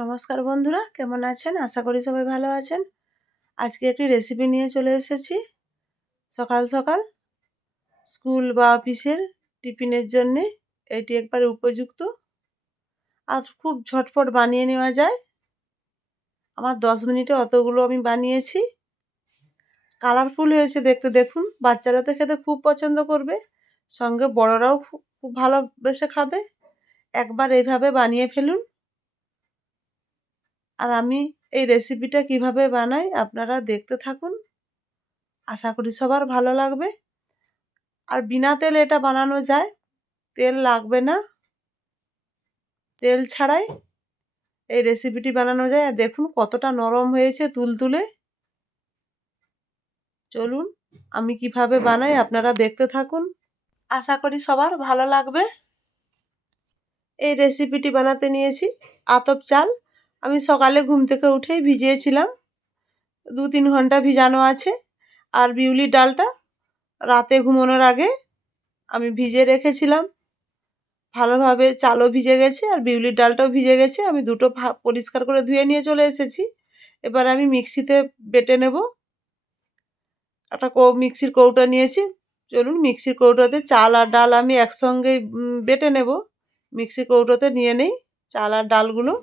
নমস্কার বন্ধুরা, কেমন আছেন? আশা করি সবাই ভালো আছেন। আজকে একটি রেসিপি নিয়ে চলে এসেছি। সকাল সকাল স্কুল বা অফিসের টিফিনের জন্যে এটি একবারে উপযুক্ত আর খুব ঝটপট বানিয়ে নেওয়া যায়। আমার 10 মিনিটে অতগুলো আমি বানিয়েছি। কালারফুল হয়েছে দেখতে, দেখুন। বাচ্চারা তো খেতে খুব পছন্দ করবে, সঙ্গে বড়রাও খুব ভালোবেসে খাবে। একবার এইভাবে বানিয়ে ফেলুন। আর আমি এই রেসিপিটা কিভাবে বানাই আপনারা দেখতে থাকুন। আশা করি সবার ভালো লাগবে। আর বিনা তেলে এটা বানানো যায়, তেল লাগবে না। তেল ছাড়াই এই রেসিপিটি বানানো যায়। আর দেখুন কতটা নরম হয়েছে, তুলতুলে। চলুন আমি কিভাবে বানাই আপনারা দেখতে থাকুন। আশা করি সবার ভালো লাগবে। এই রেসিপিটি বানাতে নিয়েছি আতপ চাল। আমি সকালে ঘুম থেকে উঠেই ভিজিয়েছিলাম, 2-3 ঘন্টা ভিজানো আছে। আর বিউলির ডালটা রাতে ঘুমানোর আগে আমি ভিজিয়ে রেখেছিলাম। ভালোভাবে চালও ভিজে গেছে আর বিউলির ডালটাও ভিজে গেছে। আমি দুটো পরিষ্কার করে ধুয়ে নিয়ে চলে এসেছি। এবার আমি মিক্সিতে বেটে নেব। একটা মিক্সির কৌটো নিয়েছি। চলুন মিক্সির কৌটোতে চাল আর ডাল আমি একসঙ্গে বেটে নেব। মিক্সির কৌটোতে নিয়ে নেই চাল আর ডালগুলো।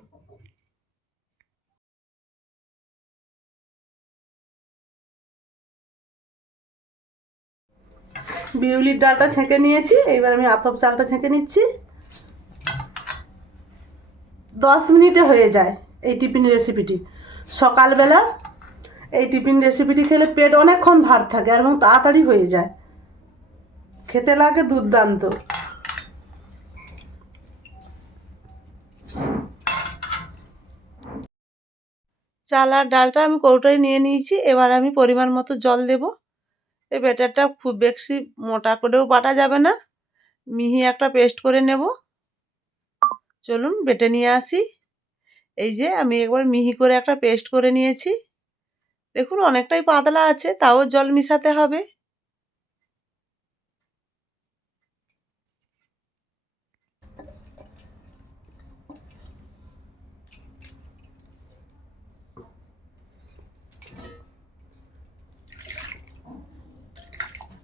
বিউলির ডালটা ছেঁকে নিয়েছি, এবার আমি আতপ চালটা ছেঁকে নিচ্ছি। 10 মিনিটে হয়ে যায় এই টিফিন রেসিপিটি। সকালবেলা এই টিফিন রেসিপিটি খেলে পেট অনেকক্ষণ ভার থাকে এবং তাড়াতাড়ি হয়ে যায়, খেতে লাগে দুর্দান্ত। চাল আর ডালটা আমি কৌটোয় নিয়ে নিয়েছি। এবার আমি পরিমাণ মতো জল দেব। এই ব্যাটারটা খুব বেশি মোটা করেও বাটা যাবে না, মিহি একটা পেস্ট করে নেব। চলুন বেটে নিয়ে আসি। এই যে আমি একবার মিহি করে একটা পেস্ট করে নিয়েছি। দেখুন অনেকটাই পাতলা আছে, তাও জল মিশাতে হবে।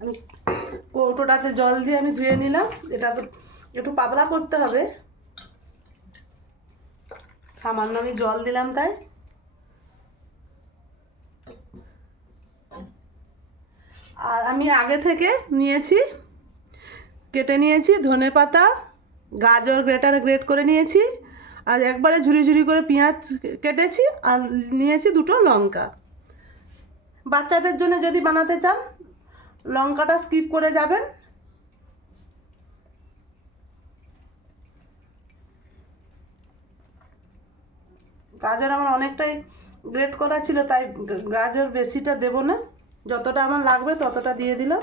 আমি কৌটোটাতে জল দিয়ে আমি ধুয়ে নিলাম। এটা তো একটু পাতলা করতে হবে, সামান্য আমি জল দিলাম তাই। আর আমি আগে থেকে কেটে নিয়েছি ধনেপাতা, গাজর গ্রেট করে নিয়েছি। আর একবারে ঝুরি ঝুরি করে পেঁয়াজ কেটেছি আর নিয়েছি 2টো লঙ্কা। বাচ্চাদের জন্য যদি বানাতে চান লঙ্কাটা স্কিপ করে যাবেন। গাজর আমার অনেকটাই গ্রেট করা ছিল, তাই গাজর বেশিটা দেব না, যতটা আমার লাগবে ততটা দিয়ে দিলাম।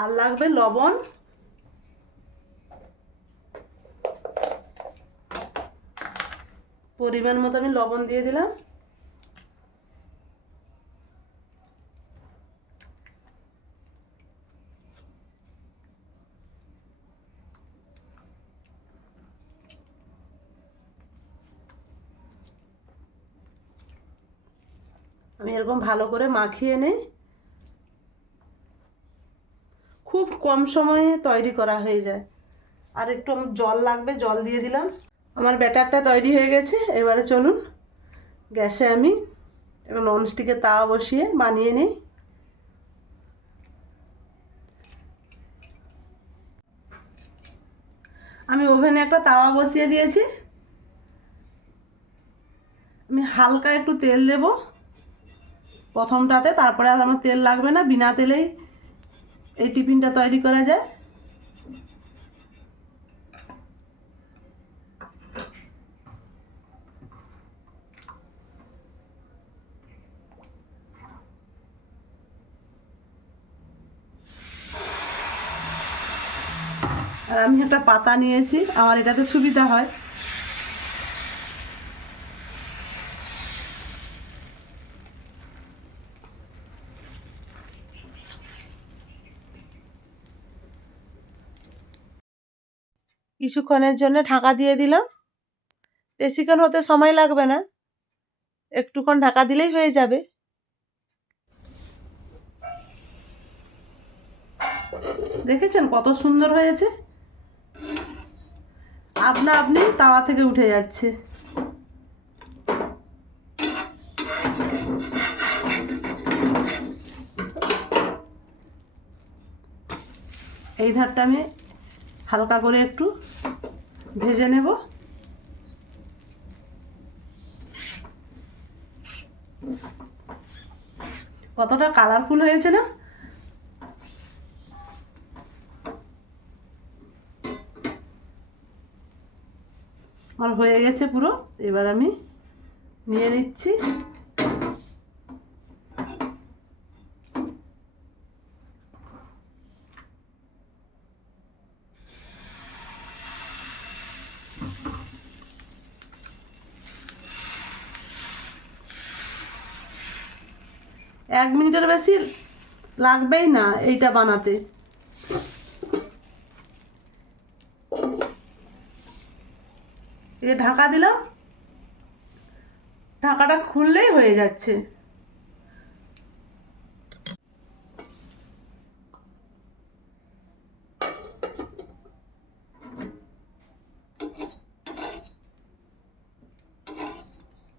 আর লাগবে লবণ। পরিমাণ মতো আমি লবণ দিয়ে দিলাম। আমি এরকম ভালো করে মাখিয়ে নেই। খুব কম সময়ে তৈরি করা হয়ে যায়। আর একটু জল লাগবে, জল দিয়ে দিলাম। আমার ব্যাটারটা তৈরি হয়ে গেছে। এবারে চলুন গ্যাসে আমি একটা ননস্টিকের তাওয়া বসিয়ে বানিয়ে নিই। আমি ওভেনে একটা তাওয়া বসিয়ে দিয়েছি। আমি হালকা একটু তেল দেব প্রথমটাতে, তারপরে আর আমার তেল লাগবে না, বিনা তেলেই এই টিফিনটা তৈরি করা যায়। আর আমি একটা পাতা নিয়েছি, আমার এটাতে সুবিধা হয়। কিছুক্ষণের জন্য ঢাকা দিয়ে দিলাম। বেশিক্ষণ হতে সময় লাগবে না, একটুক্ষণ ঢাকা দিলেই হয়ে যাবে। দেখেছেন কত সুন্দর হয়েছে, আপনা আপনি তাওয়া থেকে উঠে যাচ্ছে। এই ধারটা আমি হালকা করে একটু ভেজে নেব। কতটা কালারফুল হয়েছে না? আমার হয়ে গেছে পুরো। এবার আমি নিয়ে নিচ্ছি। এক মিনিটের বেশি লাগবেই না এইটা বানাতে। এই ঢাকা দিলাম, ঢাকাটা খুললেই হয়ে যাচ্ছে।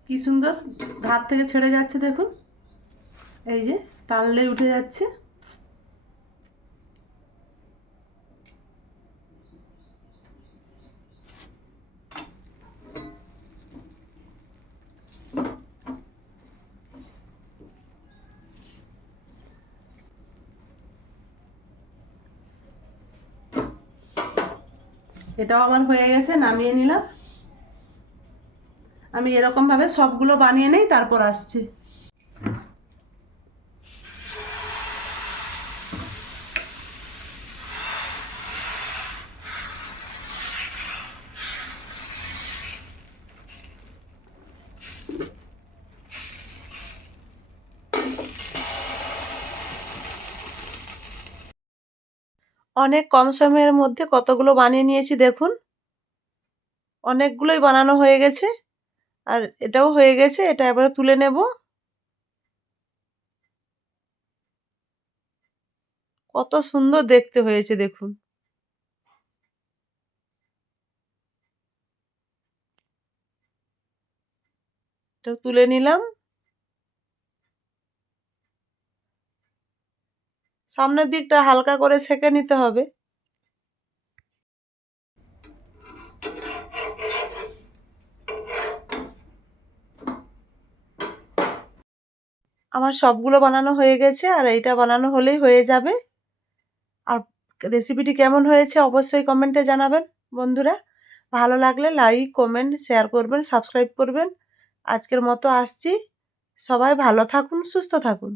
কি সুন্দর ধার থেকে ছেড়ে যাচ্ছে দেখুন, এই যে টানলেই উঠে যাচ্ছে। এটাও আমার হয়ে গেছে, নামিয়ে নিলাম। আমি এরকমভাবে সবগুলো বানিয়ে নেই, তারপর আসছি। অনেক কম সময়ের মধ্যে কতগুলো বানিয়ে নিয়েছি দেখুন। অনেকগুলোই বানানো হয়ে গেছে, আর এটাও হয়ে গেছে। এটা এবারে তুলে নেব। কত সুন্দর দেখতে হয়েছে দেখুন। এটা তুলে নিলাম। সামনের দিকটা হালকা করে সেঁকে নিতে হবে। আমার সবগুলো বানানো হয়ে গেছে, আর এইটা বানানো হলেই হয়ে যাবে। আর রেসিপিটি কেমন হয়েছে অবশ্যই কমেন্টে জানাবেন বন্ধুরা। ভালো লাগলে লাইক, কমেন্ট, শেয়ার করবেন, সাবস্ক্রাইব করবেন। আজকের মতো আসছি। সবাই ভালো থাকুন, সুস্থ থাকুন।